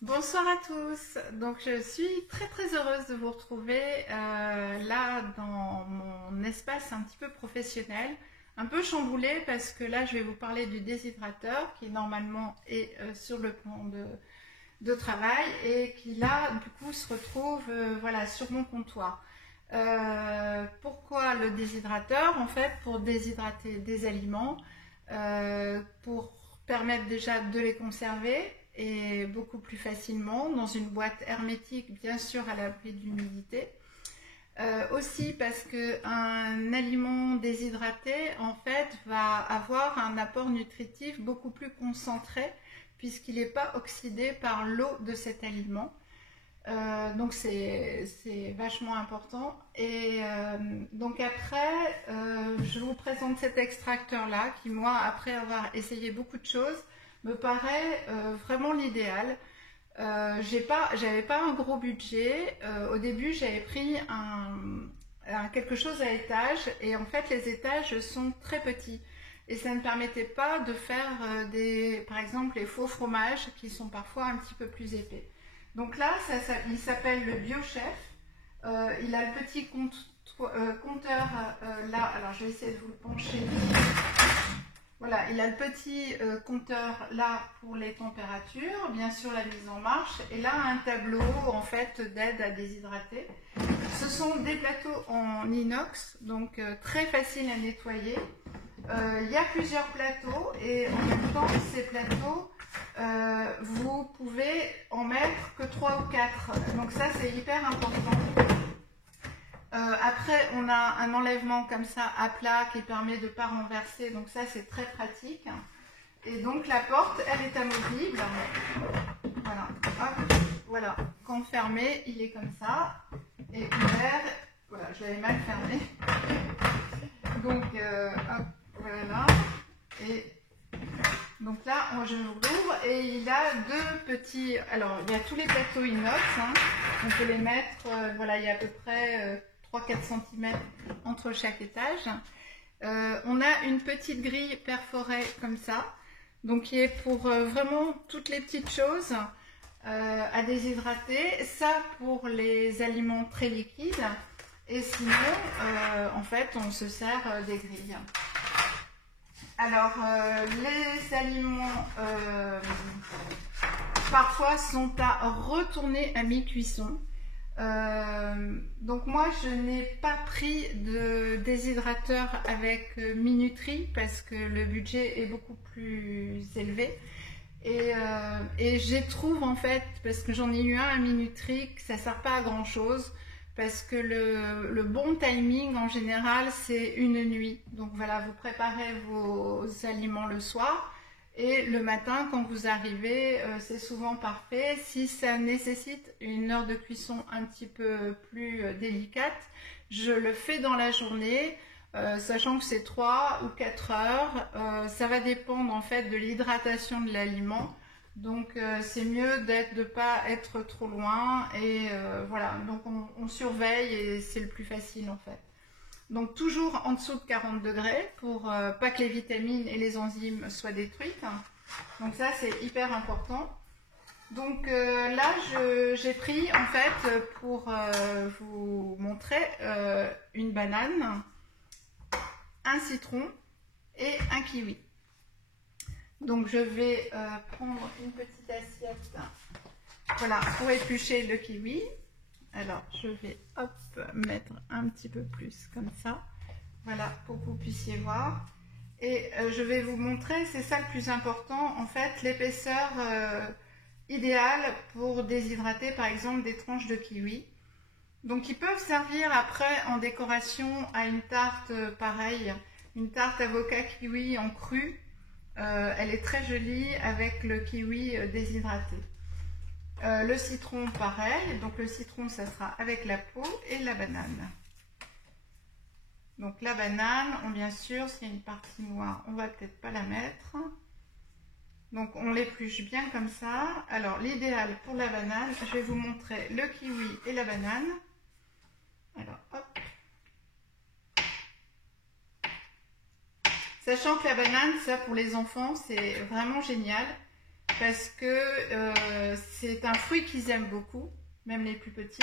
Bonsoir à tous. Donc je suis très heureuse de vous retrouver là dans mon espace un petit peu professionnel, un peu chamboulé parce que là je vais vous parler du déshydrateur qui normalement est sur le plan de travail et qui là du coup se retrouve voilà, sur mon comptoir. Pourquoi le déshydrateur? En fait, pour déshydrater des aliments, pour permettre déjà de les conserver et beaucoup plus facilement dans une boîte hermétique, bien sûr à l'abri de l'humidité. Aussi parce qu'un aliment déshydraté en fait va avoir un apport nutritif beaucoup plus concentré puisqu'il n'est pas oxydé par l'eau de cet aliment. Donc c'est vachement important. Et donc après, je vous présente cet extracteur-là qui, moi, après avoir essayé beaucoup de choses, me paraît vraiment l'idéal. J'avais pas un gros budget. Au début, j'avais pris quelque chose à étage et en fait, les étages sont très petits. Et ça ne permettait pas de faire par exemple, les faux fromages qui sont parfois un petit peu plus épais. Donc là, il s'appelle le BioChef. Il a le petit compteur là. Alors, je vais essayer de vous le pencher. Voilà, il a le petit compteur là pour les températures, bien sûr la mise en marche, et là un tableau en fait d'aide à déshydrater. Ce sont des plateaux en inox, donc très faciles à nettoyer. Il y a plusieurs plateaux et en même temps ces plateaux, vous pouvez en mettre que 3 ou 4, donc ça c'est hyper important. Après, on a un enlèvement comme ça à plat qui permet de ne pas renverser, donc ça c'est très pratique. Et donc la porte, elle est amovible. Voilà, hop, voilà. Quand fermé, il est comme ça. Et ouvert, voilà, je l'avais mal fermé. Donc, hop, voilà. Et donc là, je l'ouvre et il a deux petits. Alors, il y a tous les plateaux inox. Hein. On peut les mettre, voilà, il y a à peu près 3-4 cm entre chaque étage. On a une petite grille perforée comme ça, donc qui est pour vraiment toutes les petites choses à déshydrater. Ça pour les aliments très liquides. Et sinon, en fait, on se sert des grilles. Alors, les aliments parfois sont à retourner à mi-cuisson. Donc moi je n'ai pas pris de déshydrateur avec minuterie parce que le budget est beaucoup plus élevé et je trouve en fait, parce que j'en ai eu un à minuterie, que ça ne sert pas à grand chose parce que le bon timing en général c'est une nuit. Donc voilà, vous préparez vos aliments le soir et le matin, quand vous arrivez, c'est souvent parfait. Si ça nécessite une heure de cuisson un petit peu plus délicate, je le fais dans la journée, sachant que c'est 3 ou 4 heures. Ça va dépendre en fait de l'hydratation de l'aliment. Donc c'est mieux de ne pas être trop loin. Et voilà, donc on surveille et c'est le plus facile en fait. Donc toujours en dessous de 40 degrés pour pas que les vitamines et les enzymes soient détruites. Donc ça c'est hyper important. Donc là j'ai pris en fait pour vous montrer une banane, un citron et un kiwi. Donc je vais prendre une petite assiette, voilà, pour éplucher le kiwi. Alors, je vais hop, mettre un petit peu plus comme ça. Voilà, pour que vous puissiez voir. Et je vais vous montrer, c'est ça le plus important, en fait, l'épaisseur idéale pour déshydrater, par exemple, des tranches de kiwi. Donc, ils peuvent servir après en décoration à une tarte pareille, une tarte avocat kiwi en cru. Elle est très jolie avec le kiwi déshydraté. Le citron pareil, donc le citron ça sera avec la peau et la banane. Donc la banane, bien sûr s'il y a une partie noire on va peut-être pas la mettre. Donc on l'épluche bien comme ça. Alors l'idéal pour la banane, je vais vous montrer le kiwi et la banane. Alors hop. Sachant que la banane, ça pour les enfants c'est vraiment génial. parce que c'est un fruit qu'ils aiment beaucoup, même les plus petits.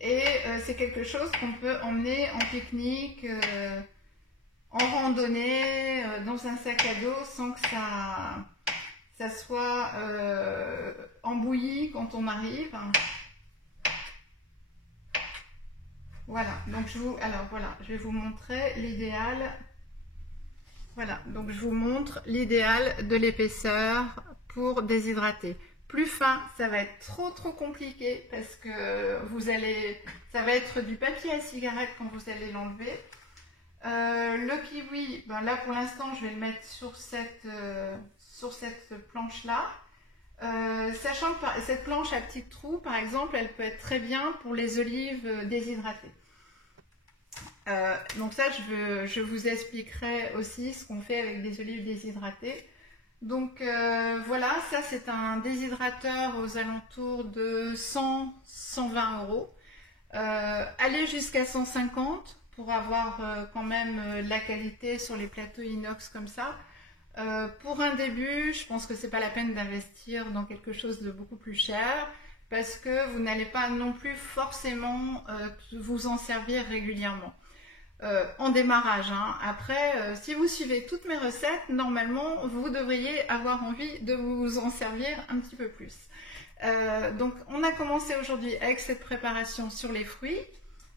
Et c'est quelque chose qu'on peut emmener en pique-nique, en randonnée, dans un sac à dos, sans que ça soit embouilli quand on arrive. Voilà, donc je vais vous montrer l'idéal. Voilà, donc je vous montre l'idéal de l'épaisseur pour déshydrater. Plus fin, ça va être trop compliqué parce que ça va être du papier à cigarette quand vous allez l'enlever. Le kiwi, ben là pour l'instant je vais le mettre sur cette planche-là. Sachant que cette planche à petits trous, par exemple, elle peut être très bien pour les olives déshydratées. Donc ça, je vous expliquerai aussi ce qu'on fait avec des olives déshydratées. Donc voilà, ça c'est un déshydrateur aux alentours de 100-120 euros. Allez jusqu'à 150 pour avoir quand même la qualité sur les plateaux inox comme ça. Pour un début, je pense que c'est pas la peine d'investir dans quelque chose de beaucoup plus cher parce que vous n'allez pas non plus forcément vous en servir régulièrement. En démarrage, hein. Après, si vous suivez toutes mes recettes, normalement, vous devriez avoir envie de vous en servir un petit peu plus. Donc, on a commencé aujourd'hui avec cette préparation sur les fruits.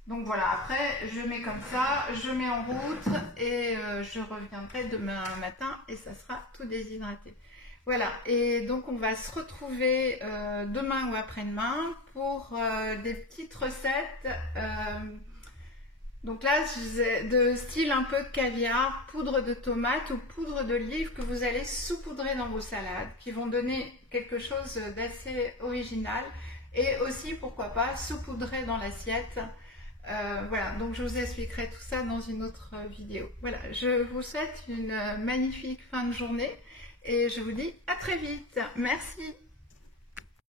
Donc voilà, après, je mets comme ça, je mets en route et je reviendrai demain matin et ça sera tout déshydraté. Voilà, et donc on va se retrouver demain ou après-demain pour des petites recettes. Donc là, de style un peu caviar, poudre de tomate ou poudre d'olive que vous allez saupoudrer dans vos salades, qui vont donner quelque chose d'assez original. Et aussi, pourquoi pas, saupoudrer dans l'assiette. Voilà, donc je vous expliquerai tout ça dans une autre vidéo. Voilà, je vous souhaite une magnifique fin de journée et je vous dis à très vite. Merci.